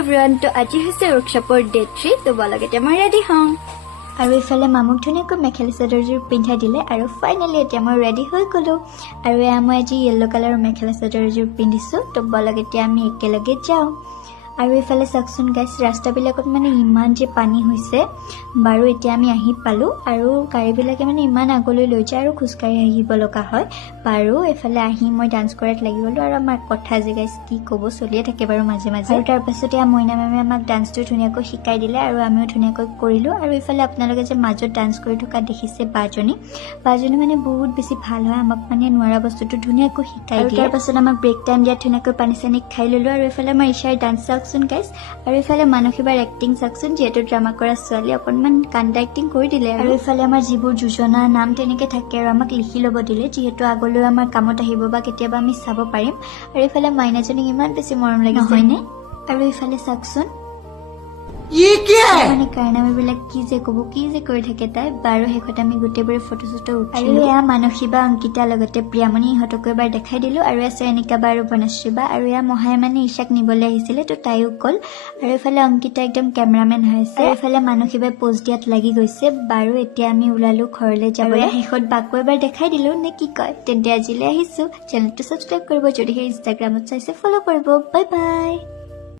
Everyone, তো আজি হৈছে ৱৰ্কশ্বপৰ ডে 3। তো বলক এতিয়া মই ৰেডি হওঁ। আৰু এইফালে মামুক ধুনীয়াকৈ মেখেলা চাদৰযোৰ পিন্ধাই দিলে আৰু ফাইনেলি এতিয়া মই ৰেডি হৈ গ'লোঁ। আৰু এয়া মই আজি য়েল্ল' কালাৰৰ মেখেলা চাদৰযোৰ পিন্ধিছোঁ। তো বলক এতিয়া আমি একেলগে যাওঁ। আৰু এইফালে চাওকচোন গাইছ, ৰাস্তাবিলাকত মানে ইমান যে পানী হৈছে। বাৰু এতিয়া আমি আহি পালোঁ আৰু গাড়ীবিলাকে মানে ইমান আগলৈ লৈ যায় আৰু খোজকাঢ়ি আহিব লগা হয়। বাৰু এইফালে আহি মই ডান্স কৰাত লাগি গ'লোঁ আৰু আমাৰ কথা যে গাইছ কি ক'ব চলিয়ে থাকে বাৰু মাজে মাজে। আৰু তাৰপাছতে মইনা মেমে আমাক ডান্সটো ধুনীয়াকৈ শিকাই দিলে আৰু আমিও ধুনীয়াকৈ কৰিলোঁ। আৰু এইফালে আপোনালোকে যে মাজত ডান্স কৰি থকা দেখিছে বাজনী মানে বহুত বেছি ভাল হয়, আমাক মানে নোৱাৰা বস্তুটো ধুনীয়াকৈ শিকাই দিয়ে। তাৰপাছত আমাক ব্ৰেক টাইম দিয়াত ধুনীয়াকৈ পানী চানী খাই ল'লোঁ। আৰু এইফালে আমাৰ ঈশাৰ ডান্স চাওকচোন গাইছ। আৰু এইফালে মানসীবাৰ এক্টিং চাওকচোন, যিহেতু ড্ৰামা কৰা ছোৱালী অকণমান কান্দা এক্টিং কৰি দিলে। আৰু এইফালে আমাৰ যিবোৰ যোজনা নাম তেনেকৈ থাকে আৰু আমাক লিখি ল'ব দিলে, যিহেতু আগলৈ আমাৰ কামত আহিব বা কেতিয়াবা আমি চাব পাৰিম। আৰু এইফালে মাইনাজনীক ইমান বেছি মৰম লাগিছে হয়নে? আৰু এইফালে চাওকচোন মানে কাৰনামাবিলাক কি যে ক'ব, কি যে কৰি থাকে তাই। বাৰু শেষত আমি গোটেইবোৰে ফটো চটো উঠিলোঁ। আৰু এয়া মানসীবা, অংকিতা লগতে প্ৰিয়ামণি, ইহঁতকো এবাৰ দেখাই দিলোঁ। আৰু আছে এনিকা বা আৰু বনশ্ৰী বা। আৰু এয়া মহাই মানে ঈশাক নিবলৈ আহিছিলে, তো তাইও গ'ল। আৰু এইফালে অংকিতা একদম কেমেৰামেন হৈ আছে। আৰু এইফালে মানসীবাই প'জ দিয়াত লাগি গৈছে। বাৰু এতিয়া আমি ওলালোঁ ঘৰলৈ যাবলৈ। শেষত বাকো এবাৰ দেখাই দিলোঁ নে কি কয়। তেন্তে আজিলৈ আহিছোঁ। চেনেলটো ছাবস্ক্ৰাইব কৰিব, যদিহে ইনষ্টাগ্ৰামত চাইছে ফ'ল' কৰিব। Bye bye.